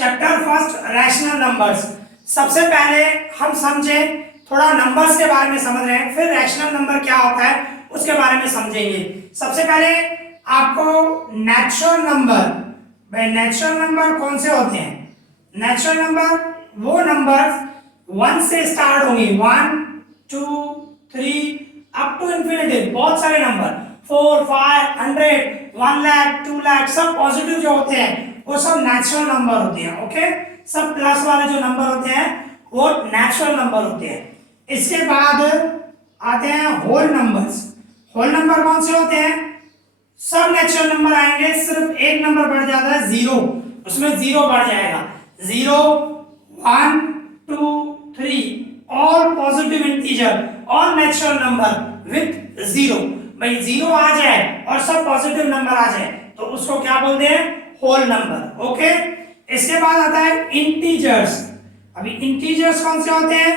Chapter first rational numbers. सबसे पहले हम समझे थोड़ा नंबर्स के बारे में समझ रहे हैं, फिर रैशनल नंबर क्या होता है उसके बारे में समझेंगे। सबसे पहले आपको नेचुरल नंबर, भाई नेचुरल नंबर कौन से होते हैं? नेचुरल नंबर वो नंबर 1 से स्टार्ट होंगे, 1 2 3 अप टू इंफिनिटी, बहुत सारे नंबर 4 5 100 1 लाख 2 लाख सब पॉजिटिव जो होते हैं वो सब नेचुरल नंबर होते हैं। ओके, सब प्लस वाले जो नंबर होते हैं वो नेचुरल नंबर होते हैं। इसके बाद आते हैं होल नंबर्स। होल नंबर कौन से होते हैं? सब नेचुरल नंबर आएंगे, सिर्फ एक नंबर बढ़ जाता है जीरो, उसमें जीरो बढ़ जाएगा। 0 1 2 3 all positive integer, all natural number with zero. भाई जीरो आ जाए और सब पॉजिटिव नंबर आ जाए तो उसको क्या बोलते हैं? Whole number. ओके, इसके बाद आता है इंटीजर्स। अभी इंटीजर्स कौन से होते हैं?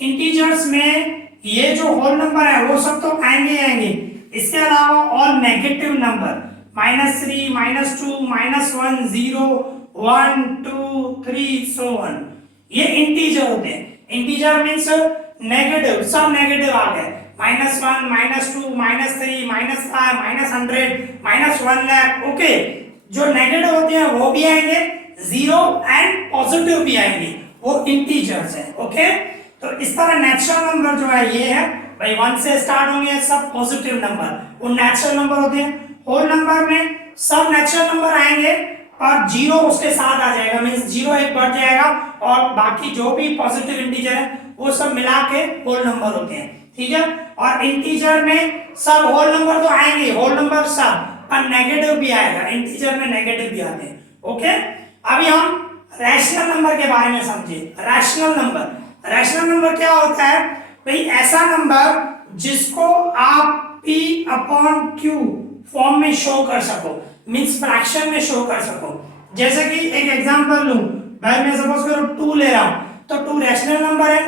इंटीजर्स में ये जो होल नंबर है वो सब तो आएंगे ही आएंगे, इसके अलावा all negative number -3 -2 -1 0 1 2 3 so on, ये इंटीजर होते हैं। इंटीजर मींस नेगेटिव, सब नेगेटिव आ गए, -1 -2 -3 -5 -100 -1 लाख। ओके, जो नेगेटिव होते हैं वो भी आएंगे, जीरो एंड पॉजिटिव भी आएंगे, वो इंटीजर्स है। ओके, तो इस तरह नेचुरल नंबर जो है ये है भाई 1 से स्टार्ट होंगे सब पॉजिटिव नंबर, वो नेचुरल नंबर होते हैं। होल नंबर में सब नेचुरल नंबर आएंगे और जीरो उसके साथ आ जाएगा, मींस जीरो एक बढ़ जाएगा और बाकी जो भी पॉजिटिव इंटीजर है वो सब मिला के होल नंबर होते हैं। ठीक है, और इंटीजर में सब होल नंबर तो आएंगे, होल नंबर सब, और नेगेटिव भी आएगा, इंटीजर में नेगेटिव भी आते हैं। ओके, अभी हम रैशनल नंबर के बारे में समझे। रैशनल नंबर, रैशनल नंबर क्या होता है? भाई ऐसा नंबर जिसको आप P/Q फॉर्म में शो कर सको, मींस फ्रैक्शन में शो कर सको। जैसे कि एक एग्जांपल लूं, भाई मैं सपोज करो 2 ले रहा हूं, तो 2 रैशनल नंबर है?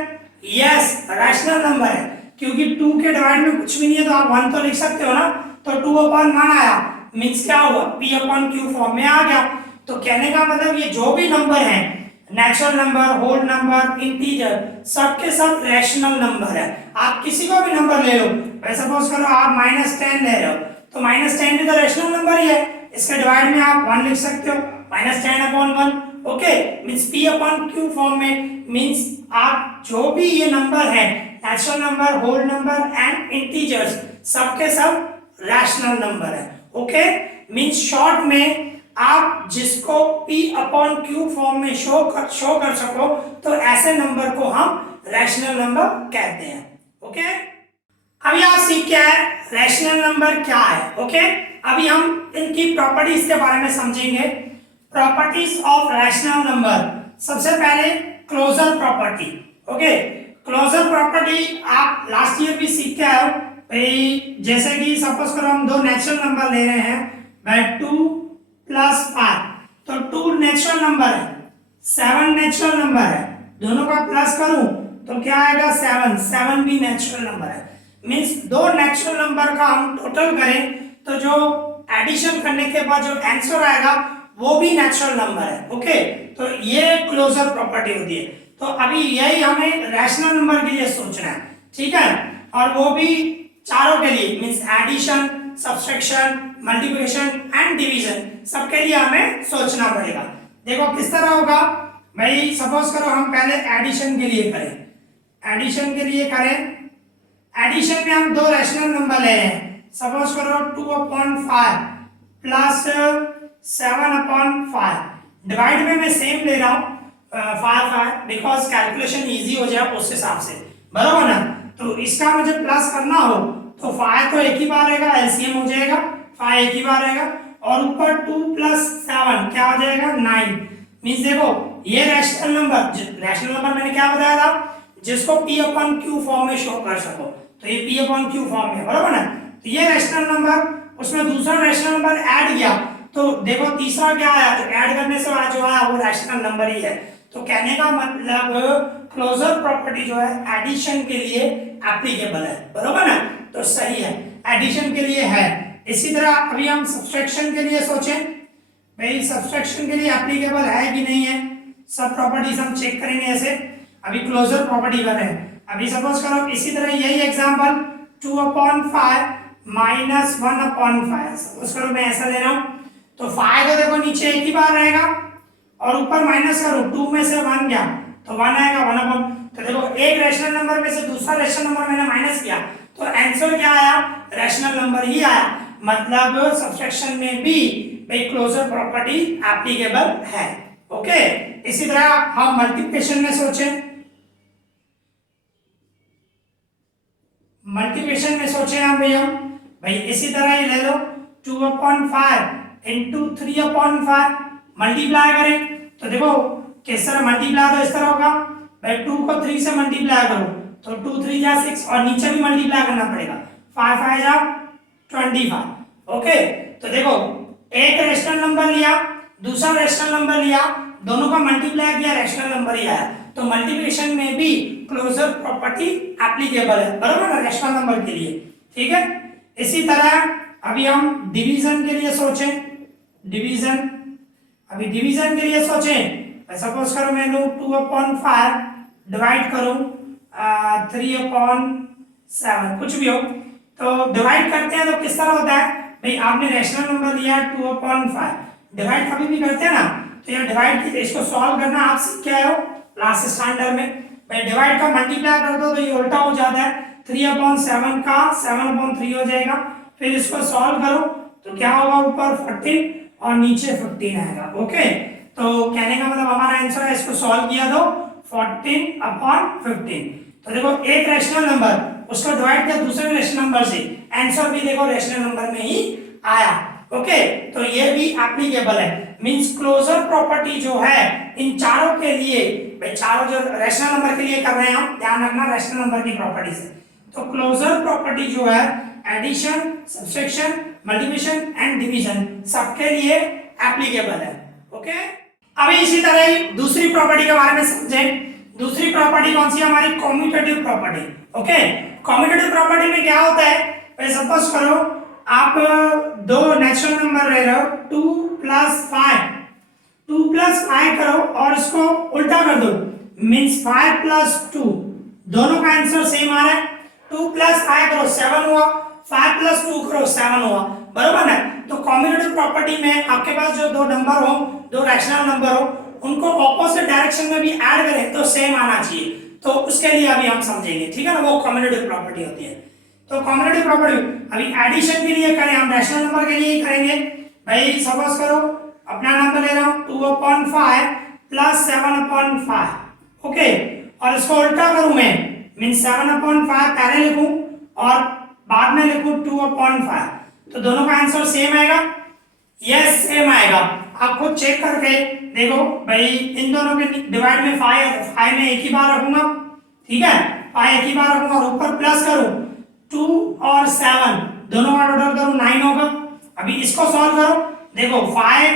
यस, रैशनल नंबर है, क्योंकि 2 के डिवाइड में कुछ भी नहीं है तो आप 1 तो लिख सकते हो ना, तो 2/1 आया, मींस क्या हुआ? P/Q फॉर्म में आ गया। तो कहने का मतलब ये जो भी नंबर है, natural number, whole number, integer, सबके सब रैशनल नंबर है। आप किसी को भी नंबर ले लो, भाई सपोज करो आप -10 ले रहे हो, तो -10 भी तो रैशनल नंबर ही है, इसके डिवाइड में आप 1 लिख सकते हो, -10/1। ओके, मींस P/Q फॉर्म में, मींस आप जो भी ये नंबर है, natural number, whole number and integers, सबके सब रैशनल नंबर है। ओके, मींस शॉर्ट में आप जिसको P/Q फॉर्म में शो कर सको तो ऐसे नंबर को हम रैशनल नंबर कहते हैं। ओके, अभी आप सीख क्या है रैशनल नंबर क्या है। ओके, अभी हम इनकी प्रॉपर्टीज के बारे में समझेंगे। प्रॉपर्टीज ऑफ रैशनल नंबर, सबसे पहले closure property. Okay, closure property आप लास्ट ईयर भी सीख के आए हो। भाई जैसे कि सपोज करो हम 2 नेचुरल नंबर ले रहे हैं, भाई 2 + 5, तो 2 नेचुरल नंबर है, 7 नेचुरल नंबर है, दोनों का प्लस करूं तो क्या आएगा? 7, 7 भी नेचुरल नंबर है। मींस 2 नेचुरल नंबर का हम टोटल करें तो जो एडिशन करने के बाद जो आंसर आएगा वो भी नेचुरल नंबर है। ओके, तो ये क्लोजर प्रॉपर्टी होती है। तो अभी यही हमें रैशनल नंबर के लिए सोचना है, ठीक है, और वो भी चारों के लिए, means addition, subtraction, multiplication and division, सबके लिए हमें सोचना पड़ेगा। देखो किस तरह होगा, भाई सपोज करो हम पहले एडिशन के लिए करें, एडिशन के लिए करें, एडिशन में हम 2 रैशनल नंबर ले रहे हैं, सपोज करो 2/5 प्लस 7/5, डिवाइड में मैं सेम ले रहा हूँ 5 बिकॉज कैलकुलेशन इजी हो जाए उस हिसाब से, बराबर ना। तो इसका मुझे प्लस करना हो तो 5 तो एक ही बार रहेगा, एलसीएम हो जाएगा, 5 एक ही बार रहेगा, और ऊपर 2 + 7 क्या हो जाएगा? 9। मींस देखो ये रैशनल नंबर मैंने क्या बताया था? जिसको P/Q फॉर्म में शो कर सको, तो ये P/Q फॉर्म में, बराबर ना। तो ये रैशनल नंबर, उसमें दूसरा रैशनल नंबर ऐड किया तो देखो तीसरा क्या आया? तो ऐड करने से जो आया वो रैशनल नंबर ही है। तो कहने का मतलब क्लोजर प्रॉपर्टी जो है एडिशन के लिए एप्लीकेबल है, बराबर ना, तो सही है, एडिशन के लिए है। इसी तरह अभी हम सब्सट्रैक्शन के लिए सोचें, भाई सब्सट्रैक्शन के लिए एप्लीकेबल है कि नहीं है, सब प्रॉपर्टीज हम चेक करेंगे ऐसे। अभी क्लोजर प्रॉपर्टी कर रहे हैं। अभी सपोज करो इसी तरह यही एग्जांपल 2/5 माइनस 1/5, सपोज करो मैं ऐसा ले रहा हूं, तो 5 तो देखो नीचे एक ही बार रहेगा और ऊपर माइनस करो, 2 में से 1 गया तो 1 आएगा 1/, तो देखो एक रैशनल नंबर में से दूसरा रैशनल नंबर मैंने माइनस किया तो आंसर क्या आया, रैशनल नंबर ही आया। मतलब सब्सट्रैक्शन में भी भाई क्लोजर प्रॉपर्टी एप्लीकेबल है। ओके, इसी तरह हम मल्टीप्लिकेशन में सोचें, मल्टीप्लिकेशन में सोचे हम भैया, भाई इसी तरह ये ले लो 2/5 इंटू 3/5 मल्टीप्लाई करें तो देखो किस तरह मल्टीप्लाई, तो इस तरह होगा भाई 2 को 3 से मल्टीप्लाई करो तो 2 3 जा 6 और नीचे भी मल्टीप्लाई करना पड़ेगा, 5 5 जा 25। ओके, तो देखो एक रैशनल नंबर लिया दूसरा रैशनल नंबर लिया, दोनों का मल्टीप्लाई किया रैशनल नंबर ही आया, तो मल्टीप्लिकेशन में भी क्लोजर प्रॉपर्टी एप्लीकेबल है, बराबर ना, रैशनल नंबर के लिए। ठीक है, इसी तरह अभी हम डिवीजन के लिए सोचें, डिवीजन, अभी डिवीजन के लिए सोचें, सपोज करो मैं लूं 2/5 डिवाइड करूं 3/7 कुछ भी हो, तो डिवाइड करते हैं तो किस तरह होता है भाई, आपने रैशनल नंबर लिया 2/5, डिवाइड कभी भी करते हैं ना तो ये डिवाइड की इसको सॉल्व करना आप सीख के आए हो क्लास स्टैंडर्ड में, भाई डिवाइड का मल्टीप्लाई कर दो तो ये उल्टा हो जाता है, 3/7 का 7/3 हो जाएगा, फिर इसको सॉल्व करो तो क्या होगा, ऊपर 14 और नीचे 15 आएगा। ओके, तो कहने का मतलब हमारा आंसर है, इसको सॉल्व किया तो 14/15, तो देखो एक रैशनल नंबर उसको डिवाइड किया दूसरे रैशनल नंबर से, आंसर भी देखो रैशनल नंबर में ही आया। ओके, तो ये भी एप्लीकेबल है, मींस क्लोजर प्रॉपर्टी जो है इन चारों के लिए, भाई चारों जो रैशनल नंबर के लिए कर रहे हैं हम, ध्यान रखना रैशनल नंबर की प्रॉपर्टी से, तो क्लोजर प्रॉपर्टी जो है addition, subtraction, multiplication and division सबके लिए एप्लीकेबल है। ओके, अभी इसी तरह ही दूसरी प्रॉपर्टी के बारे में समझें। दूसरी प्रॉपर्टी कौन सी है हमारी, commutative property. Okay, commutative property में क्या होता है, सपोज करो आप दो नेचुरल नंबर ले रहे हो 2 + 5, 2 + 5 करो और इसको उल्टा कर दो, मींस 5 + 2, दोनों का आंसर सेम आ रहा है, 2 + 5 करो 7 हुआ, 5 + 2 करो 7 हुआ, बराबर है। तो कम्यूटेटिव प्रॉपर्टी में आपके पास जो दो नंबर हो, दो रैशनल नंबर हो, उनको ऑपोजिट डायरेक्शन में भी ऐड करें तो सेम आना चाहिए, तो उसके लिए अभी हम समझेंगे, ठीक है ना, वो कम्यूटेटिव प्रॉपर्टी होती है। तो कम्यूटेटिव प्रॉपर्टी अभी एडिशन के लिए करें, हम रैशनल नंबर के लिए ही करेंगे, भाई सपोज करो अपना नंबर ले रहा हूं 2/5 + 7/5, ओके, और इसको उल्टा करूं मैं, मींस 7/5 पहले लिखूं और बाद में लिखूं 2/5, तो दोनों का आंसर सेम आएगा, यस सेम आएगा। आप खुद चेक करके देखो भाई, इन दोनों के डिवाइड में 5 है तो 5 में एक ही बार रखूंगा, ठीक है, 5 एक ही बार रखूंगा और ऊपर प्लस करूं 2 और 7 दोनों का टोटल करूं 9 होगा। अभी इसको सॉल्व करो, देखो 5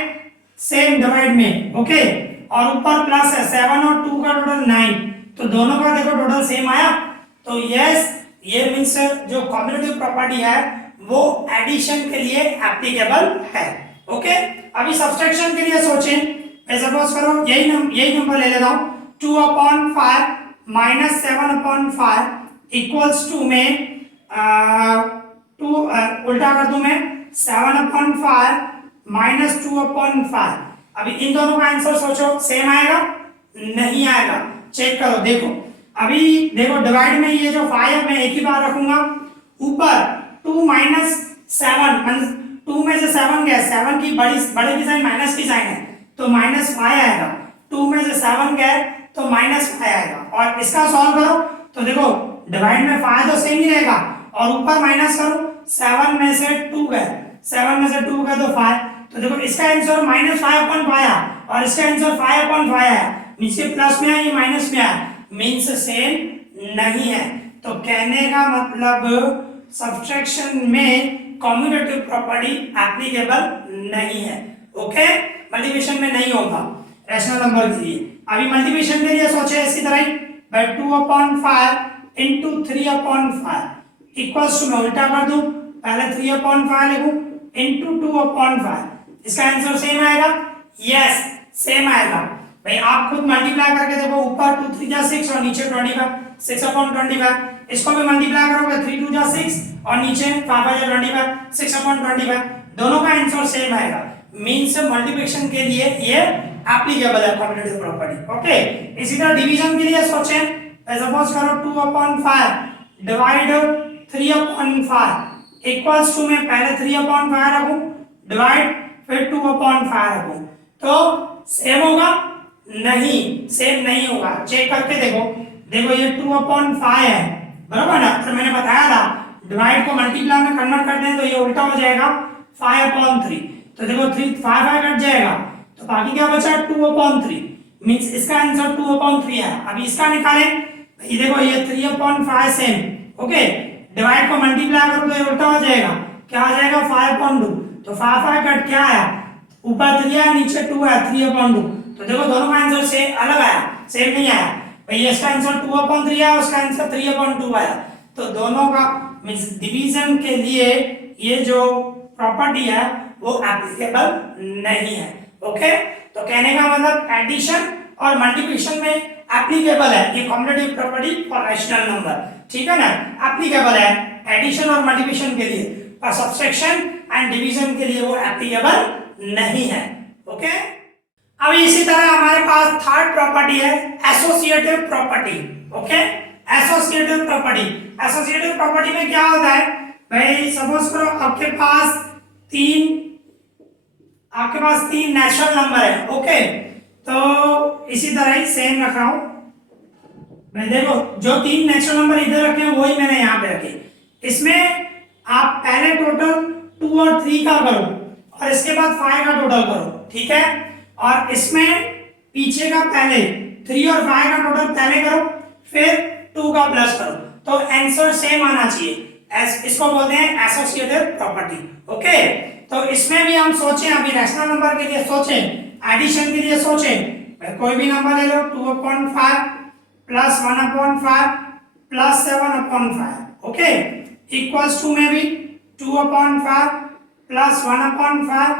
सेम डिवाइड में, ओके, और ऊपर प्लस है 7 और 2 का टोटल 9, तो दोनों का देखो टोटल सेम आया, तो यस ये मींस जो कम्यूटेटिव प्रॉपर्टी है वो एडिशन के लिए एप्लीकेबल है। ओके, अभी सब्सट्रैक्शन के लिए सोचें, सपोज करो यही नंबर ले लेता हूं 2/5 - 7/5 इक्वल्स टू में 2 उल्टा कर दूं मैं 7/5 - 2/5, अभी इन दोनों का आंसर सोचो सेम आएगा, नहीं आएगा, चेक करो, देखो अभी देखो डिवाइड में ये जो 5 है मैं एक ही बार रखूंगा, ऊपर 2 - 7, 2 में से 7 गया, 7 की बड़े की साइन माइनस की साइन है तो -5 आएगा, 2 में से 7 गया तो -5 आएगा, और इसका सॉल्व करो तो देखो डिवाइड में 5 तो सेम ही रहेगा और ऊपर माइनस करो, 7 में से 2 गया, 7 में से 2 गया तो 5, तो देखो इसका आंसर -5/5 आया और इसका आंसर 5/5 आया, नीचे प्लस में आया ये माइनस में आया, मींस सेम नहीं है। तो कहने का मतलब सब्सट्रैक्शन में कम्यूटेटिव प्रॉपर्टी एप्लीकेबल नहीं है। ओके, मल्टीप्लिकेशन में नहीं होगा रैशनल नंबर के लिए। अभी मल्टीप्लिकेशन के लिए सोचे इसी तरह ही, 2/5 इंटू 3/5 इक्वल्स टू, मैं उल्टा कर दूं, पहले 3/5 लिखूं इंटू 2/5, इसका आंसर सेम आएगा, यस सेम आएगा। भाई आप खुद मल्टीप्लाई करके देखो, ऊपर 2 3 जा 6 और नीचे 25, 6/25। इसको भी मल्टीप्लाई करोगे 3 2 जा 6 और नीचे 5 5 जा 25, 6/25। दोनों का आंसर सेम आएगा। मींस मल्टीप्लिकेशन के लिए ये एप्लीकेबल है कॉम्बिनेटिव प्रॉपर्टी। ओके, इसी तरह डिवीजन के लिए सोचें, सपोज करो 2/5 डिवाइड 3/5 इक्वल्स टू में पहले 3/5 रखूं डिवाइड फिर 2/5 रखूं, तो सेम होगा? नहीं, सेम नहीं होगा। चेक करके देखो, देखो ये 2/5 है बराबर ना, तो मैंने बताया था डिवाइड को मल्टीप्लाई में कन्वर्ट करते हैं तो ये उल्टा हो जाएगा 5/3। तो देखो 3 5 5 कट जाएगा तो बाकी क्या बचा 2/3, मींस इसका आंसर 2/3 है। अब इसका निकालें, ये देखो ये 3/5 सेम। ओके, डिवाइड को मल्टीप्लाई करो तो ये उल्टा हो जाएगा, क्या आ जाएगा 5/2। तो 5 5 कट क्या आया, ऊपर 3 है नीचे 2 है, 3/2। तो देखो दोनों का आंसर से अलग आया, सेम नहीं आया। भाई इसका आंसर 2/3 आया, उसका आंसर 3/2 आया। तो दोनों का मींस डिवीजन के लिए ये जो प्रॉपर्टी है वो एप्लीकेबल नहीं है। ओके, तो कहने का मतलब एडिशन और मल्टीप्लिकेशन में एप्लीकेबल है ये combinative property for rational number, ठीक है ना, एप्लीकेबल है एडिशन और मल्टीप्लिकेशन के लिए, और सब्सट्रैक्शन एंड डिवीजन के लिए वो एप्लीकेबल नहीं है। ओके, अब इसी तरह हमारे पास थर्ड प्रॉपर्टी है associative property. Okay, associative property, associative property में क्या होता है भाई, सपोज करो आपके पास तीन नेचुरल नंबर है। ओके, तो इसी तरह ही सेम रख रहा हूं मैं, देखो जो 3 नेचुरल नंबर इधर रखे हैं वही मैंने यहाँ पे रखे। इसमें आप पहले टोटल 2 और 3 का करो और इसके बाद 5 का टोटल करो, ठीक है, और इसमें पीछे का पहले 3 और 5 का टोटल पहले करो फिर 2 का प्लस करो, तो आंसर सेम आना चाहिए। इसको बोलते हैं एसोसिएटिव प्रॉपर्टी। ओके, तो इसमें भी हम सोचें, अभी रैशनल नंबर के लिए सोचें, एडिशन के लिए सोचें, कोई भी नंबर ले लो 2/5 plus 1/5 plus 7/5। Okay, equals to में भी 2/5 प्लस 1/5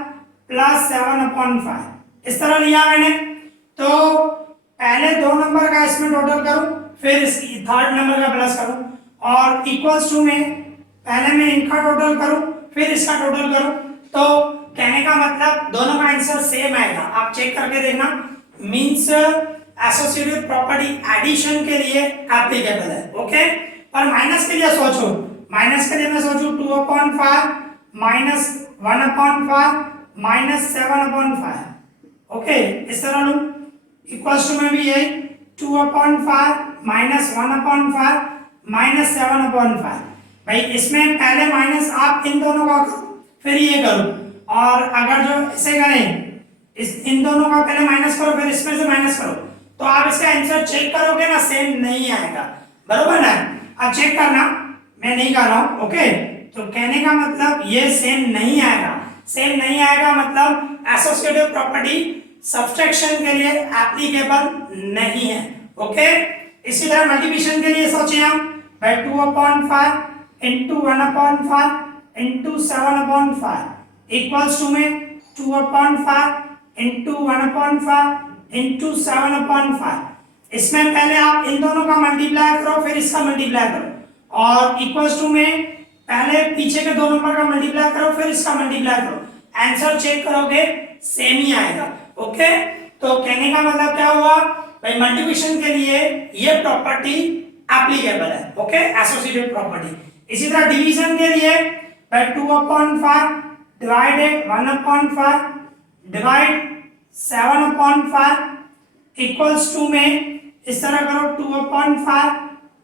प्लस 7/5 इस तरह लिया मैंने। तो पहले 2 नंबर का इसमें टोटल करूं फिर इसकी थर्ड नंबर का प्लस करूं, और इक्वल्स टू में पहले मैं इनका टोटल करूं फिर इसका टोटल करूं, तो कहने का मतलब दोनों का आंसर सेम आएगा। आप चेक करके देखना, मींस एसोसिएटिव प्रॉपर्टी एडिशन के लिए एप्लीकेबल है। ओके, और माइनस के लिए सोचो, माइनस के लिए मैं सोचूं 2/5 माइनस 1/5 माइनस 7/5। ओके, इस तरह लूं, इक्वल्स टू में भी यही 2/5 माइनस 1/5 माइनस 7/5। भाई इसमें पहले माइनस आप इन दोनों का करो फिर ये करो, और अगर जो ऐसे करें इन दोनों का पहले माइनस करो फिर इसमें से माइनस करो, तो आप इसका आंसर चेक करोगे ना, सेम नहीं आएगा, बरोबर ना। अब चेक करना, मैं नहीं कर रहा हूं। ओके, तो कहने का मतलब ये सेम नहीं आएगा, सेम नहीं आएगा मतलब एसोसिएटिव प्रॉपर्टी सब्सट्रैक्शन के लिए एप्लीकेबल नहीं है। ओके, इसी तरह मल्टीप्लिकेशन के लिए सोचिए हम, भाई 2/5 इंटू 1/5 इंटू 7/5 इक्वल्स टू में 2/5 इंटू 1/5 इंटू 7/5। इसमें पहले आप इन दोनों का मल्टीप्लाई करो फिर इसका मल्टीप्लाई करो, और इक्वल्स टू में पहले पीछे के 2 नंबर का मल्टीप्लाई करो फिर इसका मल्टीप्लाई करो, आंसर चेक करोगे सेम ही आएगा। ओके, तो कहने का मतलब क्या हुआ भाई, मल्टीप्लिकेशन के लिए ये प्रॉपर्टी एप्लीकेबल है। Okay, associative property. इसी तरह डिवीजन के लिए भाई 2/5 डिवाइडेड 1/5 डिवाइड 7/5 इक्वल्स टू में इस तरह करो 2/5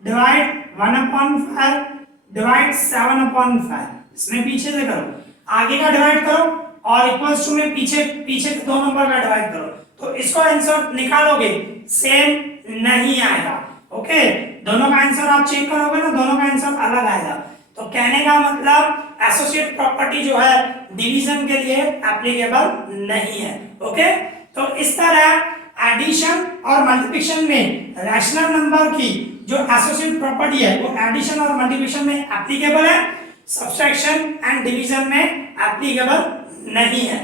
डिवाइड 1/5 डिवाइड 7/5। इसमें पीछे से करो, आगे का डिवाइड करो और इक्वल्स टू में पीछे के 2 नंबर का डिवाइड करो, तो इसको आंसर निकालोगे सेम नहीं आएगा। ओके, दोनों का आंसर आप चेक करोगे ना, दोनों का आंसर अलग आएगा। तो कहने का मतलब एसोसिएट प्रॉपर्टी जो है डिवीजन के लिए एप्लीकेबल नहीं है। ओके, तो इस तरह एडिशन और मल्टीप्लिकेशन में रैशनल नंबर की जो एसोसिएट प्रॉपर्टी है वो एडिशन और मल्टीप्लिकेशन में एप्लीकेबल है, सब्सट्रैक्शन एंड डिवीजन में एप्लीकेबल नहीं है।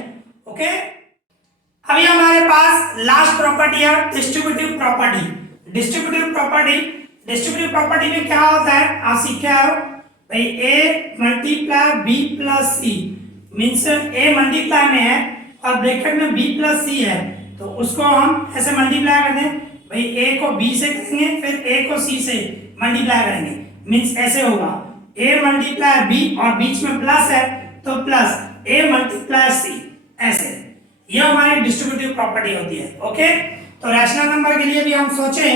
ओके। अभी हमारे पास लास्ट प्रॉपर्टी है डिस्ट्रीब्यूटिव प्रॉपर्टी। डिस्ट्रीब्यूटिव प्रॉपर्टी में क्या होता है, आप सीखे हो भाई, a multiply b plus C, means a multiply में है और ब्रैकेट में b प्लस सी है, तो उसको हम ऐसे मल्टीप्लाई कर दें भाई, a को b से करेंगे फिर a को c से मल्टीप्लाई करेंगे, मीन्स ऐसे होगा a मल्टीप्लाई b और बीच में प्लस है तो प्लस a मल्टीप्लाई c, ऐसे। ये हमारी डिस्ट्रीब्यूटिव प्रॉपर्टी होती है। ओके, तो रैशनल नंबर के लिए भी हम सोचें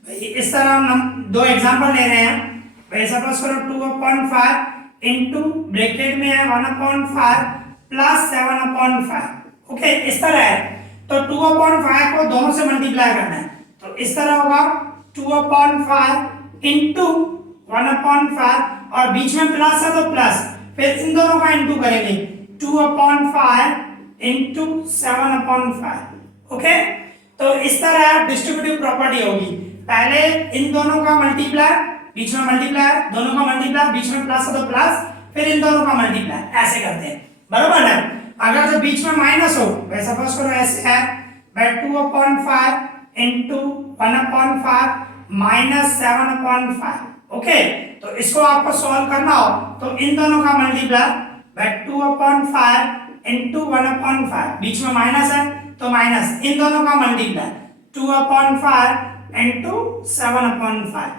भाई, इस तरह हम दो एग्जांपल ले रहे हैं भाई, सपोज करो 2/5 इनटू ब्रैकेट में है 1/5 प्लस 7/5। ओके, इस तरह है, तो 2/5 को दोनों से मल्टीप्लाई करना है, तो इस तरह होगा 2/5 इनटू 1/5 और बीच में प्लस है तो प्लस, फिर इन दोनों का इनटू करेंगे 2/5 इनटू 7/5। ओके, तो इस तरह डिस्ट्रीब्यूटिव प्रॉपर्टी होगी, पहले इन दोनों का मल्टीप्लाई, बीच में मल्टीप्लाई, दोनों का मल्टीप्लाई, बीच में प्लस है तो प्लस, फिर इन दोनों का मल्टीप्लाई, ऐसे करते हैं, बरोबर है। अगर जो बीच में माइनस हो, वैसे सपोज करो ऐसे है 2/5 इनटू 1/5 माइनस 7/5। ओके, तो इसको आपको सॉल्व करना हो तो इन दोनों का मल्टीप्लाई 2/5 इनटू 1/5, बीच में माइनस है तो माइनस, इन दोनों का मल्टीप्लाई 2/5 इनटू 7/5।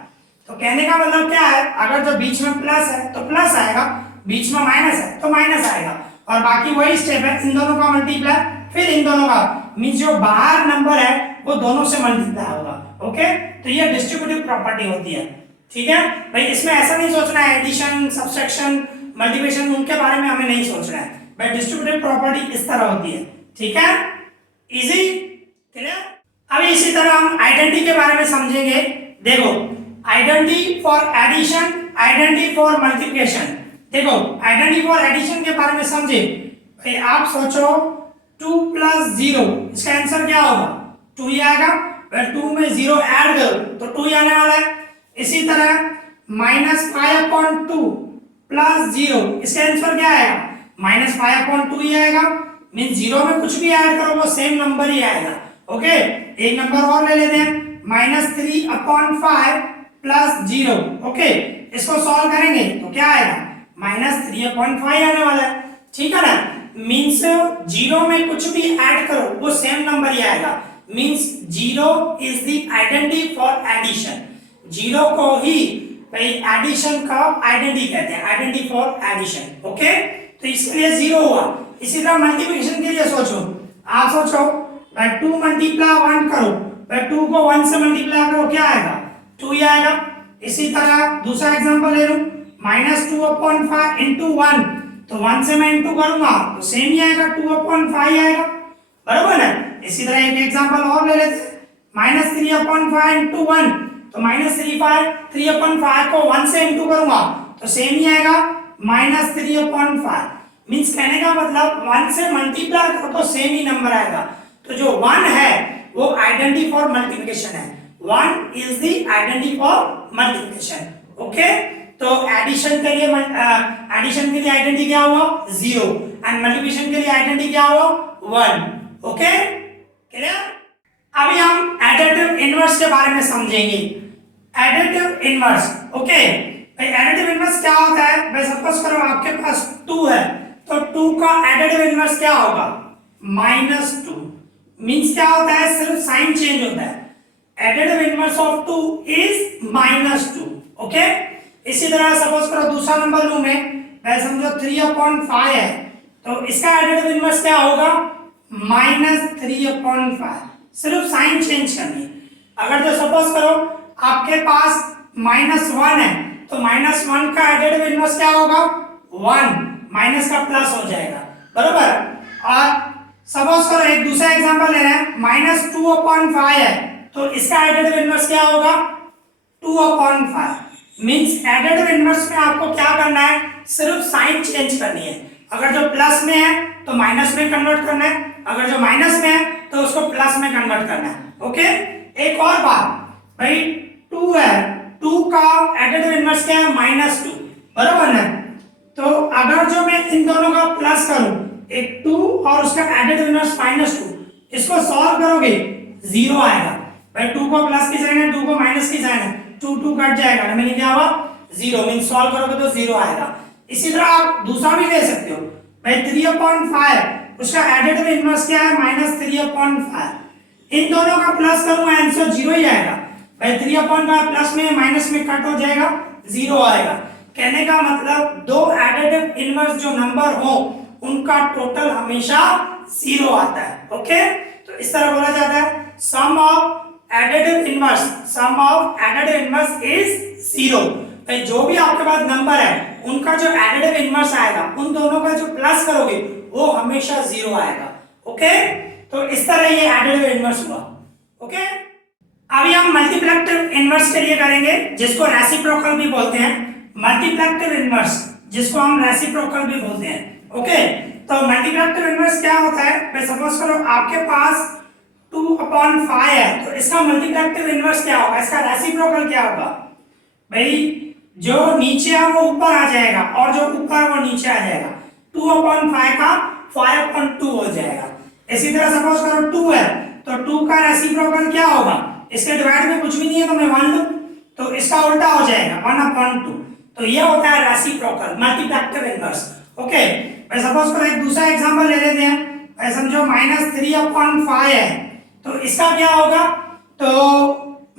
तो कहने का मतलब क्या है, अगर जो बीच में प्लस है तो प्लस आएगा, बीच में माइनस है तो माइनस आएगा, और बाकी वही स्टेप है, इन दोनों का मल्टीप्लाई फिर इन दोनों का, मींस जो बाहर नंबर है वो दोनों से मल्टीप्लाई होगा। ओके, तो ये डिस्ट्रीब्यूटिव प्रॉपर्टी होती है। ठीक है भाई, इसमें ऐसा नहीं सोचना है एडिशन, सब्सट्रैक्शन, मल्टीप्लिकेशन, उनके बारे में हमें नहीं सोचना है भाई, डिस्ट्रीब्यूटिव प्रॉपर्टी इस तरह होती है। ठीक है, इजी, क्लियर। अभी इसी तरह हम आइडेंटिटी के बारे में समझेंगे। देखो, identity for addition, identity for multiplication. देखो, आइडेंटिटी फॉर एडिशन के बारे में समझे भाई, आप सोचो 2 + 0, इसका आंसर क्या होगा, 2 ही आएगा। अगर 2 में 0 ऐड करो तो 2 ही आने वाला है। इसी तरह -5/2 + 0, इसका आंसर क्या आएगा, -5/2 ही आएगा, मींस 0 में कुछ भी ऐड करो वो सेम नंबर ही आएगा। ओके, एक नंबर और ले लेते हैं, -3/5 + 0। ओके, इसको सॉल्व करेंगे तो क्या आएगा, -3/5 आने वाला है। ठीक है ना, मींस 0 में कुछ भी ऐड करो वो सेम नंबर ही आएगा, means 0 is the identity for addition. 0 को ही भाई एडिशन का आइडेंटिटी कहते हैं, आइडेंटिटी फॉर एडिशन। ओके, तो इसके लिए 0 हुआ। इसी तरह मल्टीप्लिकेशन के लिए सोचो, आप सोचो 2 × 1 करो, 2 को 1 से मल्टीप्लाई करो, क्या आएगा, 2 ही आएगा। इसी तरह दूसरा एग्जांपल ले लूं, -2/5 × 1, तो 1 से मैं इंटू करूंगा तो सेम ही आएगा, 2/5 आएगा, बराबर है। इसी तरह एक एग्जांपल और ले लेते हैं, -3/5 × 1, तो -3/5 को 1 से इंटू करूंगा तो सेम ही आएगा, -3/5। मींस कहने का मतलब 1 से मल्टीप्लाई करो तो सेम ही नंबर आएगा। तो जो 1 है वो आइडेंटिटी फॉर मल्टीप्लिकेशन है, 1 is the identity for multiplication. Okay, तो एडिशन के लिए आइडेंटिटी क्या हुआ, 0, एंड मल्टीप्लिकेशन के लिए आइडेंटिटी क्या हुआ, 1। Okay, clear. अभी हम एडिटिव इनवर्स के बारे में समझेंगे। Additive inverse, okay, additive inverse क्या होता है भाई, सपोज करो आपके पास 2 है तो 2 का एडिटिव इनवर्स क्या होगा, -2। मींस क्या होता है, सिर्फ साइन चेंज होता है। Additive inverse of 2 is -2। Okay, इसी तरह सपोज करो दूसरा नंबर लूं मैं, समझो 3/5 है, तो इसका एडिटिव इनवर्स क्या होगा, -3/5, सिर्फ साइन चेंज करनी है। अगर जो सपोज करो आपके पास -1 है तो -1 का एडिटिव इनवर्स क्या होगा, 1, माइनस का प्लस हो जाएगा, बराबर। और सपोज करो एक दूसरा एग्जांपल ले रहे हैं, -2/5 है तो इसका एडिटिव इनवर्स क्या होगा, 2/5। मींस एडिटिव इनवर्स में आपको क्या करना है, सिर्फ साइन चेंज करनी है। अगर जो प्लस में है तो माइनस में कन्वर्ट करना है, अगर जो माइनस में है तो उसको प्लस में कन्वर्ट करना है। ओके, एक और बात भाई, 2 है, 2 का एडिटिव इनवर्स क्या है, -2, बराबर है। तो अगर जो मैं इन दोनों का प्लस करूं, एक 2 और उसका एडेड इनवर्स -2, इसको सॉल्व करोगे 0 आएगा भाई। 2 को प्लस की साइन है, 2 को माइनस की साइन है, 2 2 कट जाएगा, रिमेनिंग क्या होगा 0, मीन सॉल्व करोगे तो 0 आएगा। इसी तरह आप दूसरा भी ले सकते हो भाई 3/5, उसका एडेड इनवर्स क्या है -3/5, इन दोनों का प्लस करूंगा आंसर 0 ही आएगा भाई। 3/5 प्लस में माइनस में कट हो जाएगा 0 आएगा। कहने का मतलब दो एडेड इनवर्स जो नंबर हो उनका टोटल हमेशा 0 आता है। ओके, तो इस तरह बोला जाता है सम ऑफ एडेड इनवर्स इज 0। भाई जो भी आपके पास नंबर है उनका जो एडेड इनवर्स आएगा उन दोनों का जो प्लस करोगे वो हमेशा 0 आएगा। ओके, तो इस तरह ये एडेड इनवर्स हुआ। ओके, अभी हम मल्टीप्लिकेटिव इनवर्स के लिए करेंगे जिसको रेसिप्रोकल भी बोलते हैं। मल्टीप्लिकेटिव इनवर्स जिसको हम रेसिप्रोकल भी बोलते हैं। ओके, तो मल्टीप्लिकेटिव इनवर्स क्या होता है, मैं सपोज करो आपके पास 2/5 है, तो इसका मल्टीप्लिकेटिव इनवर्स क्या होगा, इसका रेसिप्रोकल क्या होगा भाई। जो नीचे है वो ऊपर आ जाएगा और जो ऊपर है वो नीचे आ जाएगा। 2/5 का 5/2 हो जाएगा। इसी तरह सपोज करो 2 है तो 2 का रेसिप्रोकल क्या होगा, इसके डिवाइड में कुछ भी नहीं है तो मैं 1 लूं तो इसका उल्टा हो जाएगा 1/2। तो ये होता है रेसिप्रोकल मल्टीप्लिकेटिव इनवर्स। ओके, मैं सपोज करो एक दूसरा एग्जांपल ले लेते हैं। मैं समझो -3/5 है तो इसका क्या होगा, तो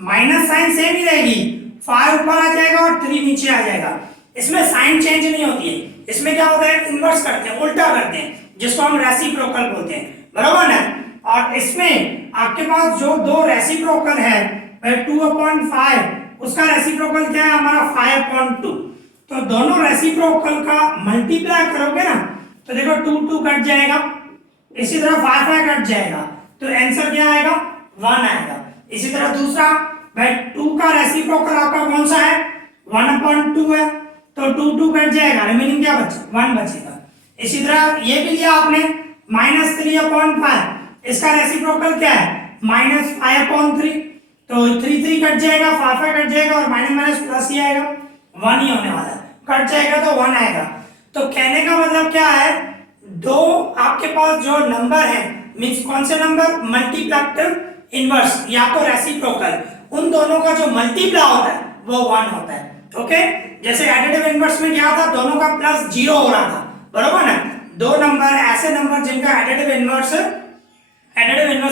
माइनस साइन सेम ही रहेगी, 5 ऊपर आ जाएगा और 3 नीचे आ जाएगा। इसमें साइन चेंज नहीं होती है, इसमें क्या होता है इन्वर्स करते हैं, उल्टा करते हैं, जिसको हम रेसिप्रोकल बोलते हैं, बराबर ना। और इसमें आपके पास जो दो रेसिप्रोकल है 2/5, उसका रेसिप्रोकल क्या है हमारा 5/2। तो दोनों रेसिप्रोकल का मल्टीप्लाई करोगे ना तो देखो 2 2 कट जाएगा, इसी तरह 5 5 कट जाएगा, तो आंसर क्या आएगा 1 आएगा। इसी तरह दूसरा भाई 2 का रेसिप्रोकल आपका कौन सा है 1/2 है, तो 2 2 कट जाएगा, रिमेनिंग क्या बचा 1 बचेगा। इसी तरह ये भी लिया आपने -3/5, इसका रेसिप्रोकल क्या है -5/3, तो 3 3 कट जाएगा, 5 5 कट जाएगा और माइनस प्लस ही आएगा, 1 ही होने वाला है, कट जाएगा तो 1 आएगा। तो कहने का मतलब क्या है, दो आपके पास जो नंबर है मींस कौन से नंबर मल्टीप्लिकेटिव इनवर्स या तो रेसिप्रोकल, उन दोनों का जो मल्टीप्लाई होता है वो 1 होता है। ओके, जैसे एडिटिव इनवर्स में क्या था, दोनों का प्लस 0 हो रहा था, बराबर ना। दो नंबर ऐसे नंबर जिनका एडिटिव इनवर्स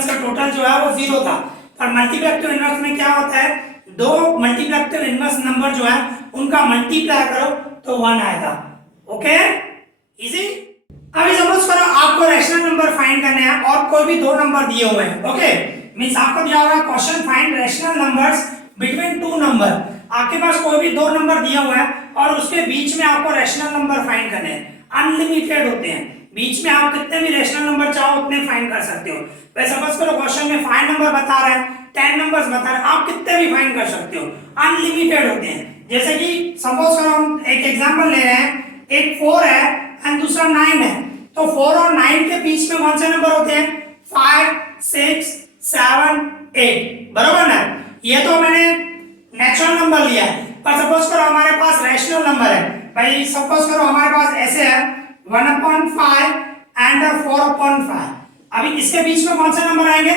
का टोटल जो है वो 0 था, पर मल्टीप्लिकेटिव इनवर्स में क्या होता है, दो मल्टीप्लिकेटिव इनवर्स नंबर जो है उनका मल्टीप्लाई करो तो 1 आएगा। Okay, easy. अभी सपोज करो आपको रैशनल नंबर फाइंड करने हैं और कोई भी दो नंबर दिए हुए हैं। ओके, मींस आपको दिया हुआ है question find rational numbers between two number. आपके पास कोई भी दो नंबर दिया हुआ है और उसके बीच में आपको रैशनल नंबर फाइंड करने हैं। अनलिमिटेड होते हैं, बीच में आप कितने भी रैशनल नंबर चाहो उतने फाइंड कर सकते हो। वैसे सपोज करो क्वेश्चन में 5 नंबर बता रहा है, 10 नंबर्स बता रहा है, आप कितने भी फाइंड कर सकते हो, अनलिमिटेड होते हैं। जैसे कि सपोज करो हम एक एग्जांपल ले रहे हैं, एक 4 है एंड दूसरा 9 है, तो 4 और 9 के बीच में कौन से नंबर होते हैं 5 6 7 8, बराबर ना। ये तो मैंने नेचुरल नंबर लिया है, पर सपोज करो हमारे पास रैशनल नंबर है। भाई सपोज करो हमारे पास ऐसे है 1/5 एंड 4/5। अभी इसके बीच में कौन से नंबर आएंगे,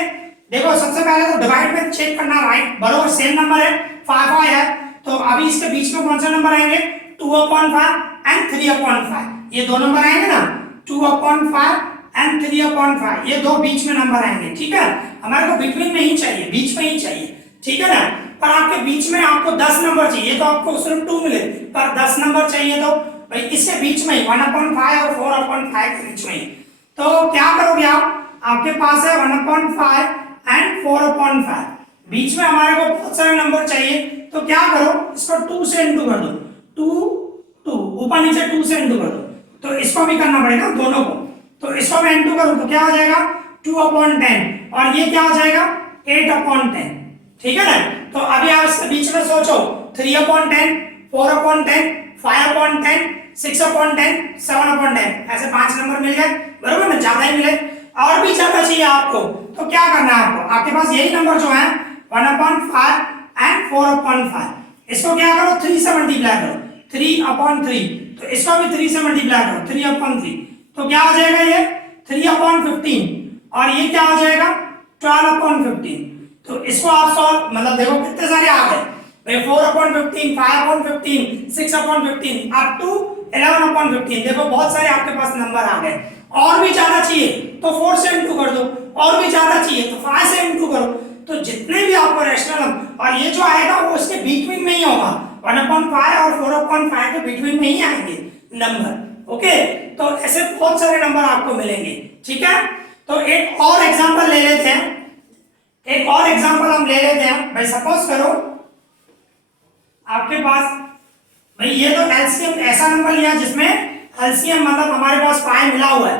देखो सबसे पहले तो डिवाइड में चेक करना, राइट, बराबर सेम नंबर है 5 5 है, तो अभी इसके बीच में कौन से नंबर आएंगे 2/5 एंड 3/5। ये दो नंबर आएंगे ना 2/5 एंड 3/5, ये दो बीच में नंबर आएंगे। ठीक है, हमारे को बिटवीन में ही चाहिए, बीच में ही चाहिए, ठीक है ना। पर आपके बीच में आपको 10 नंबर चाहिए तो आपको सिर्फ 2 मिले, पर 10 नंबर चाहिए तो भाई इसके बीच में ही 1/5 और 4/5 के बीच में ही। तो क्या करोगे आप, आपके पास है 1/5 एंड 4/5, बीच में हमारे को बहुत सारे नंबर चाहिए, तो क्या करो इसको 2 से इंटू कर दो, 2 ऊपर नीचे 2 से इंटू कर दो, तो इसको भी करना पड़ेगा दोनों को। तो इसको मैं इंटू करूं तो क्या हो जाएगा 2/10 और ये क्या हो जाएगा 8/10, ठीक है ना। तो अभी आप इसके बीच में सोचो 3/10 4/10 5/10 6/10 7/10, ऐसे 5 नंबर मिल गए, बराबर ना, ज्यादा ही मिले। और भी ज्यादा चाहिए आपको तो क्या करना है आपको, आपके पास यही नंबर जो है 1/5 एंड 4/5, इसको क्या करो 3 से मल्टीप्लाई करो 3/3, तो इसको भी 3 से मल्टीप्लाई करो 3/3, तो क्या हो जाएगा ये 3/15 और ये क्या हो जाएगा 12/15। तो इसको आप सॉल्व मतलब देखो कितने सारे आ गए भाई 4/15, 5/15, 6/15 अप टू 11/15। देखो बहुत सारे आपके पास नंबर आ गए। और भी ज्यादा चाहिए तो 4 से इंटू कर दो, और भी ज्यादा चाहिए तो 5 से इंटू करो। तो जितने भी आपको रैशनल नंबर और ये जो आएगा वो उसके बिटवीन में ही होगा, 1/5 और 4/5 के बिटवीन में ही आएंगे नंबर। ओके, तो ऐसे बहुत सारे नंबर आपको मिलेंगे। ठीक है, तो एक और एग्जांपल ले लेते हैं, एक और एग्जांपल हम ले लेते हैं। भाई सपोज करो आपके पास भाई ये तो एलसीएम ऐसा नंबर लिया जिसमें एलसीएम मतलब हमारे पास 5 मिला हुआ है,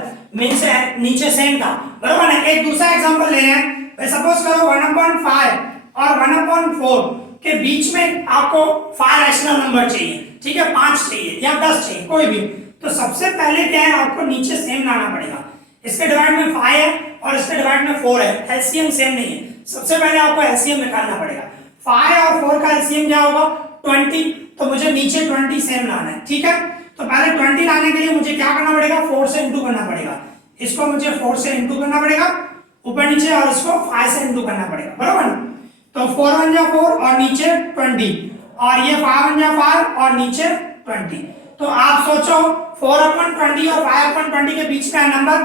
नीचे सेम था, बरोबर ना। एक दूसरा एग्जांपल ले रहे हैं, भाई सपोज करो 1/5 और 1/4 के बीच में आपको 5 रैशनल नंबर चाहिए। ठीक है, 5 चाहिए या 10 चाहिए कोई भी। तो सबसे पहले क्या है, आपको नीचे सेम लाना पड़ेगा। इसके डिवाइड में 5 है और इसके डिवाइड में 4 है, एलसीएम सेम नहीं है। सबसे पहले आपको एलसीएम निकालना पड़ेगा। 5 और 4 का एलसीएम क्या होगा 20, तो मुझे नीचे 20 सेम लाना है। ठीक है, तो पहले 20 लाने के लिए मुझे क्या करना पड़ेगा 4 से इंटू करना पड़ेगा। इसको मुझे 4 से इंटू करना पड़ेगा ऊपर नीचे, और इसको 5 से इंटू करना पड़ेगा, बराबर। तो 4 1 जा 4 और नीचे 20, और ये 5 1 जा 5 और नीचे 20। तो आप सोचो 4/20 और 5/20 के बीच का नंबर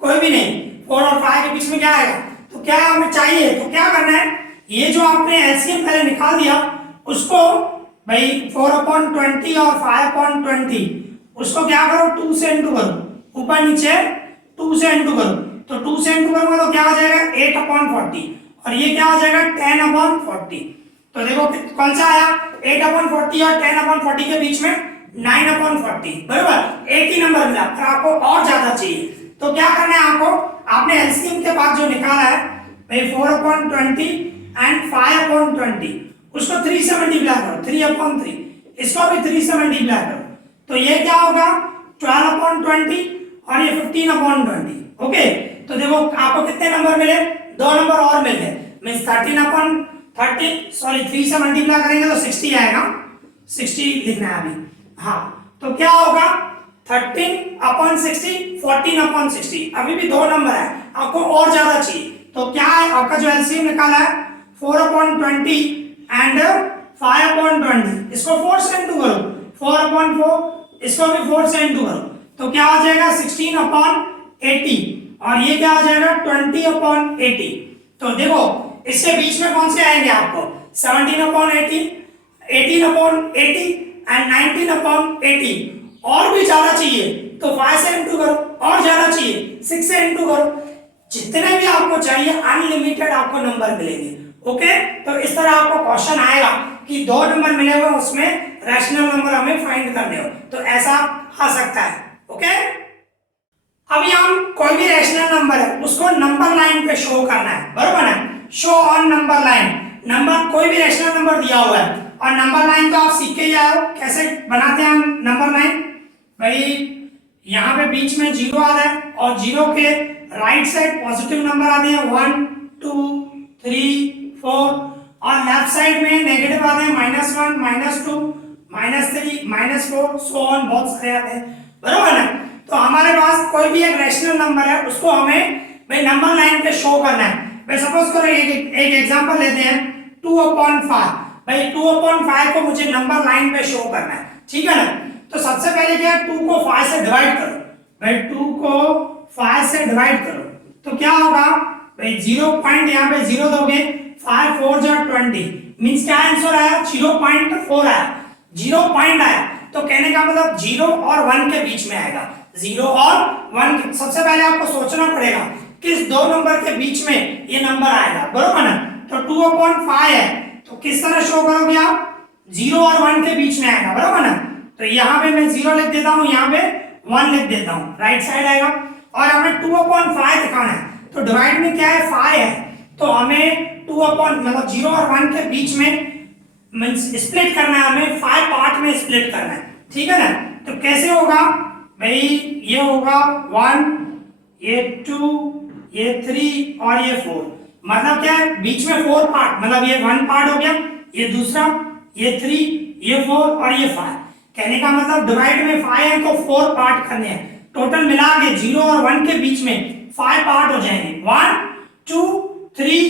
कोई भी नहीं, 4 और 5 के बीच में क्या आएगा। तो क्या हमें चाहिए, तो क्या करना है, ये जो आपने एलसीएम पहले निकाल दिया उसको भाई 4/20 और 5/20 उसको क्या करो 2 से इंटू करो, ऊपर नीचे 2 से इंटू करो। तो 2 से इंटू करोगे तो क्या हो जाएगा 8/40, और ये क्या हो जाएगा 10/40। तो देखो कौन सा आया 8/40 और 10/40 के बीच में 9/40, बराबर। एक ही नंबर मिला, पर आपको और ज्यादा चाहिए। तो क्या करना है आपको, आपने एलसीएम के बाद जो निकाला है भाई 4/20 एंड 5/20 उसको 3 से मल्टीप्लाई करो, 3/3, इसको भी 3 से मल्टीप्लाई करो। तो ये क्या होगा 12/20 और ये 15/20। ओके, तो देखो आपको कितने नंबर मिले, 2 नंबर और मिल गए, मींस 13/30 सॉरी 3 से मल्टीप्लाई करेंगे तो 60 आएगा, 60 लिखना है अभी। हाँ, तो क्या होगा 13/60, 14/60। अभी भी 2 नंबर है, आपको और ज्यादा चाहिए। तो क्या है आपका जो एलसीएम निकाला है 4/20 एंड 5/20, इसको 4 से इंटू करो, 4/4 इसको भी 4 से इंटू करो। तो क्या हो जाएगा 16/80, और ये क्या हो जाएगा 20/80। तो देखो इसके बीच में कौन से आएंगे आपको 17/80, 18/80 एंड 19/80। और भी ज्यादा चाहिए तो 5 से इंटू करो, और ज्यादा चाहिए 6 से इंटू करो। जितने भी आपको चाहिए अनलिमिटेड आपको नंबर मिलेंगे। ओके, तो इस तरह आपको क्वेश्चन आएगा कि 2 नंबर मिले हुए उसमें रैशनल नंबर हमें फाइंड करने हो, तो ऐसा आ सकता है। ओके, अभी हम कोई भी रैशनल नंबर है उसको नंबर लाइन पे शो करना है, बरोबर है। Show on number line, number कोई भी रैशनल नंबर दिया हुआ है और नंबर लाइन तो आप सीख के ही आए हो कैसे बनाते हैं हम नंबर लाइन। भाई यहाँ पे बीच में 0 आ रहा है और 0 के राइट साइड पॉजिटिव नंबर आते हैं 1 2 3 4, और लेफ्ट साइड में नेगेटिव आते हैं -1 -2 -3 -4 सो ऑन, बहुत सारे आते हैं, बरोबर ना। तो हमारे पास कोई भी एक रैशनल नंबर है उसको हमें भाई नंबर लाइन पे शो करना है। भाई सपोज करो एक एग्जांपल लेते हैं 2/5। भाई 2/5 को मुझे नंबर लाइन पे शो करना है, ठीक है ना। तो सबसे पहले क्या है 2 को 5 से डिवाइड करो। भाई 2 को 5 से डिवाइड करो तो क्या होगा भाई 0 पॉइंट यहाँ पे 0 दोगे, 5 4 जा 20, मींस क्या आंसर आया 0.4 आया, 0 पॉइंट आया। तो कहने का मतलब 0 और 1 के बीच में आएगा, 0 और 1। सबसे पहले आपको सोचना पड़ेगा किस 2 नंबर के बीच में ये नंबर आएगा, बरोबर ना। तो 2/5 है तो किस तरह शो करोगे आप 0 और 1 के बीच में आएगा, बरोबर ना। तो यहाँ पे मैं 0 लिख देता हूँ, यहाँ पे 1 लिख देता हूँ, राइट साइड आएगा। और हमें 2/5 दिखाना है तो डिवाइड में क्या है 5 है, तो हमें 2 मतलब 0 और 1 के बीच में मींस स्प्लिट करना है, हमें 5 पार्ट में स्प्लिट करना है, ठीक है ना। तो कैसे होगा भाई ये होगा 1, ये 2, ये 3 और ये 4, मतलब क्या है बीच में 4 पार्ट, मतलब ये 1 पार्ट हो गया, ये दूसरा, ये 3, ये 4 और ये 5। कहने का मतलब डिवाइड में 5 है तो 4 पार्ट करने हैं, टोटल मिला के 0 और 1 के बीच में 5 पार्ट हो जाएंगे, 1 2 3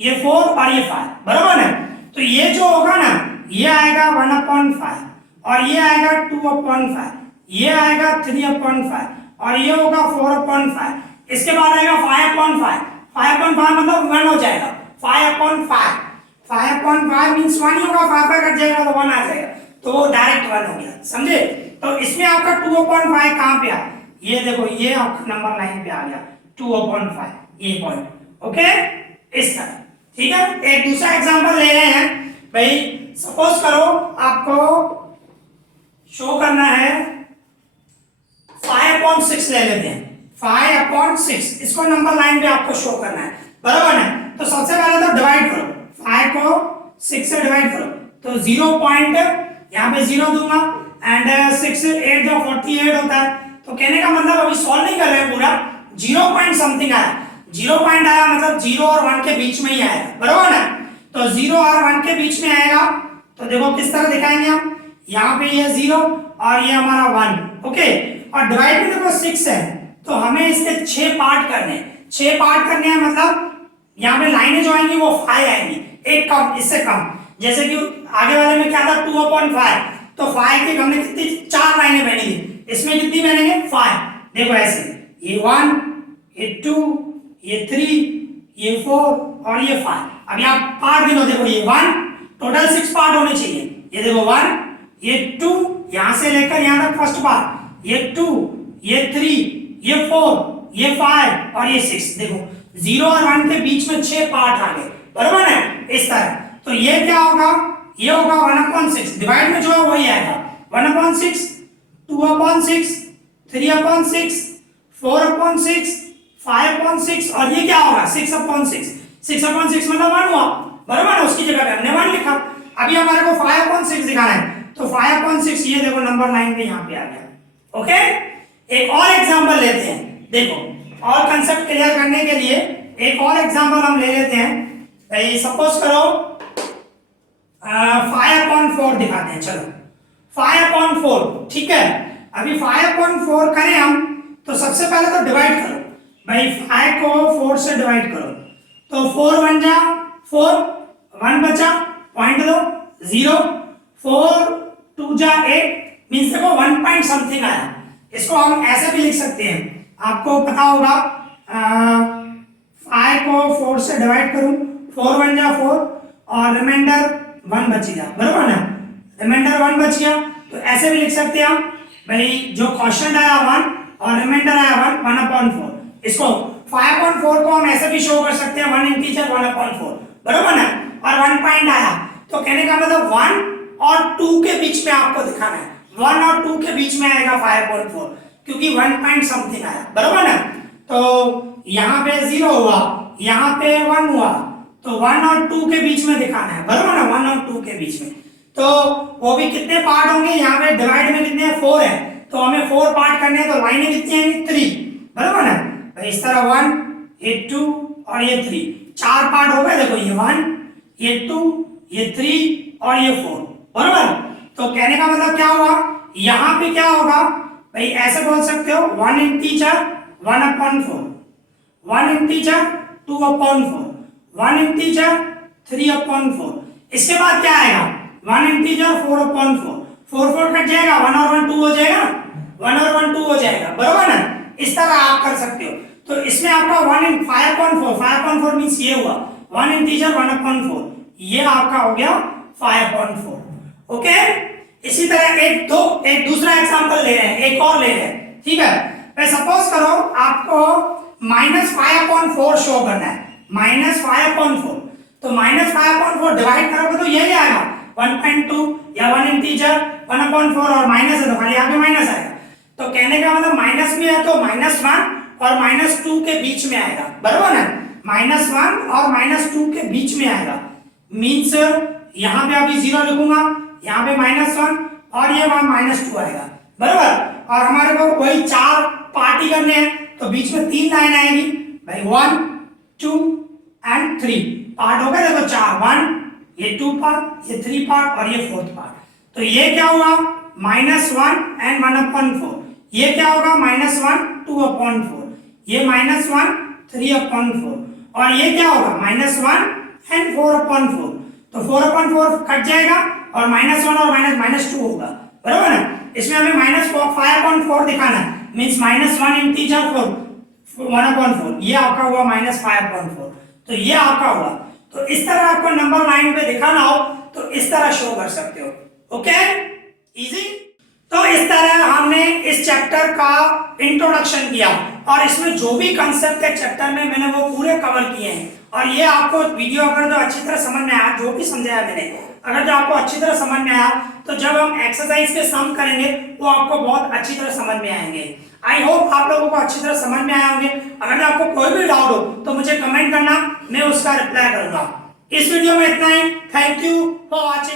ये 4 और ये 5, बराबर है। तो ये जो होगा ना ये आएगा 1/5 और ये आएगा 2/5, ये आएगा 3/5 और ये होगा 4/5। इसके बाद आएगा 5/5, 5/5 मतलब 1 हो जाएगा, 5/5, 5/5 मींस 1 ही होगा, 5 कट जाएगा तो 1 आ जाएगा, तो वो डायरेक्ट 1 हो गया, समझे। तो इसमें आपका 2/5 कहां पे आया, ये देखो ये आपका नंबर लाइन पे आ गया 2/5 ये पॉइंट, ओके इस तरह, ठीक है। एक दूसरा एग्जांपल ले रहे हैं भाई, सपोज करो आपको शो करना है 5/6 ले लेते हैं, 5/6 इसको नंबर लाइन पे आपको शो करना है, बराबर है। तो सबसे पहले तो डिवाइड करो, 5 को 6 से डिवाइड करो, तो 0 पॉइंट यहाँ पे 0 दूंगा एंड 6 8 जो 48 होता है। तो कहने का मतलब अभी सॉल्व नहीं कर रहे हैं पूरा, 0 पॉइंट समथिंग आया, 0 पॉइंट आया मतलब 0 और 1 के बीच में ही आएगा, बराबर है। तो 0 और 1 के बीच में आएगा, तो देखो किस तरह दिखाएंगे हम, यहाँ पे ये 0 और ये हमारा 1, ओके। और डिवाइड में देखो 6 है, तो हमें इसके 6 पार्ट करने हैं, 6 पार्ट करने हैं मतलब यहाँ पे लाइनें जो आएंगी वो 5 आएंगी, एक कम इससे कम, जैसे कि आगे वाले में क्या था 2/5, तो 5 की हमने कितनी 4 लाइनें बनेंगी, इसमें कितनी बनेंगे 5, देखो ऐसे ये 1 ये 2 ये 3 ये 4 और ये 5। अभी आप पार्ट गिनो, देखो ये 1 टोटल 6 पार्ट होने चाहिए, ये देखो 1 ये 2 यहां से लेकर यहां तक फर्स्ट पार्ट, ये 2 ये 3 ये 4 ये 5 और ये 6, देखो 0 और 1 के बीच में 6 पार्ट आ गए, बराबर है इस तरह। तो ये क्या होगा, ये होगा 1/6, डिवाइड में जो है वही आएगा 1/6 2/6 3/6 4/6 5/6 और ये क्या होगा 6/6, 6/6 मतलब 1 हुआ, बराबर है, उसकी जगह पे हमने 1 लिखा। अभी हमारे को 5/6 दिखाना है, तो 5/6 ये देखो नंबर लाइन पे यहाँ पे आ गया, ओके। एक और एग्जांपल लेते हैं, देखो और कंसेप्ट क्लियर करने के लिए एक और एग्जांपल हम ले लेते हैं भाई, सपोज करो 5/4 दिखाते हैं, चलो 5/4, ठीक है। अभी 5/4 करें हम, तो सबसे पहले तो डिवाइड करो भाई, 5 को 4 से डिवाइड करो, तो 4 1 जा 4, 1 बचा पॉइंट दो 0, 4 2 जा 8 मींस देखो 1 पॉइंट समथिंग आया। इसको हम ऐसे भी लिख सकते हैं, आपको पता होगा 5 को 4 से डिवाइड करूं, 4 1 जा 4 और रिमाइंडर 1 बच गया, बराबर ना, रिमाइंडर 1 बच गया। तो ऐसे भी लिख सकते हैं हम भाई, जो क्वेश्चन आया 1 और रिमाइंडर आया 1, 1/4। इसको 5/4 को हम ऐसे भी शो कर सकते हैं 1 इंटीजर 1/4, बराबर ना, और 1 पॉइंट आया, तो कहने का मतलब 1 और 2 के बीच में आपको दिखाना है, 1 और 2 के बीच में आएगा 5/4, क्योंकि 1 पॉइंट समथिंग आया, बराबर ना। तो यहाँ पे 0 हुआ, यहाँ पे 1 हुआ, तो 1 और 2 के बीच में दिखाना है, बराबर ना, 1 और 2 के बीच में। तो वो भी कितने पार्ट होंगे, यहाँ पे डिवाइड में कितने हैं 4 है, तो हमें 4 पार्ट करने हैं, तो लाइनें कितनी आएंगी 3, बराबर ना। तो इस तरह 1 ये 2 और ये 3 4 पार्ट हो गए, देखो ये 1 ये 2 ये 3 और ये 4, बराबर। तो कहने का मतलब क्या हुआ, यहाँ पे क्या होगा भाई, ऐसे बोल सकते हो 1 इंटीजर 1/4, 1 इंटीजर 2/4, 1 इंटीजर 3/4। इसके बाद क्या आएगा 1 इंटीजर 4/4, 4 4 कट जाएगा, 1 और 1 2 हो जाएगा, 1 और 1 2 हो जाएगा, बराबर ना। इस तरह आप कर सकते हो। तो इसमें आपका 1 इन 5/4, 5/4 मींस ये हुआ 1 इंटीजर 1/4, ये आपका हो गया 5/4, ओके। इसी तरह एक दूसरा एग्जांपल ले रहे हैं, एक और ले रहे हैं, ठीक है। मैं सपोज करो आपको -5/4 शो करना है, -5/4, तो -5/4 डिवाइड करोगे तो यही आएगा 1.2 या 1 इंटीजर 1/4 और माइनस है तो खाली आगे माइनस आएगा। तो कहने का मतलब माइनस में है तो -1 और -2 के बीच में आएगा, बराबर है, -1 और -2 के बीच में आएगा, मींस यहाँ पे अभी 0 लिखूंगा, यहाँ पे -1 और ये वहां -2 आएगा, बराबर। और हमारे को वही 4 पार्टी करने हैं, तो बीच में 3 लाइन आएगी भाई, 1 2 एंड 3 पार्ट हो गए, देखो 4, 1 ये 2 पार्ट, ये 3 पार्ट और ये 4th पार्ट। तो ये क्या हुआ -1 एंड 1/4, ये क्या होगा -1 2/4, ये -1 3/4 और ये क्या होगा -1 एंड 4/4। तो 4/4 कट जाएगा और -1 और -2 होगा, बराबर ना। इसमें हमें -5/4 दिखाना है, मींस -1 इंटीजर 1/4, ये आपका हुआ -5/4। तो ये आपका हुआ। तो इस तरह आपको नंबर लाइन पे दिखाना हो तो इस तरह शो कर सकते हो। Okay, easy. तो इस तरह हमने इस चैप्टर का इंट्रोडक्शन किया और इसमें जो भी कंसेप्ट है चैप्टर में मैंने वो पूरे कवर किए हैं। और ये आपको वीडियो अगर जो अच्छी तरह समझ में आया, जो भी समझाया मैंने, अगर जो आपको अच्छी तरह समझ में आया तो जब हम एक्सरसाइज के सम करेंगे वो आपको बहुत अच्छी तरह समझ में आएंगे। आई होप आप लोगों को अच्छी तरह समझ में आए होंगे। अगर आपको कोई भी डाउट हो तो मुझे कमेंट करना, मैं उसका रिप्लाई करूंगा। इस वीडियो में इतना ही। Thank you for watching.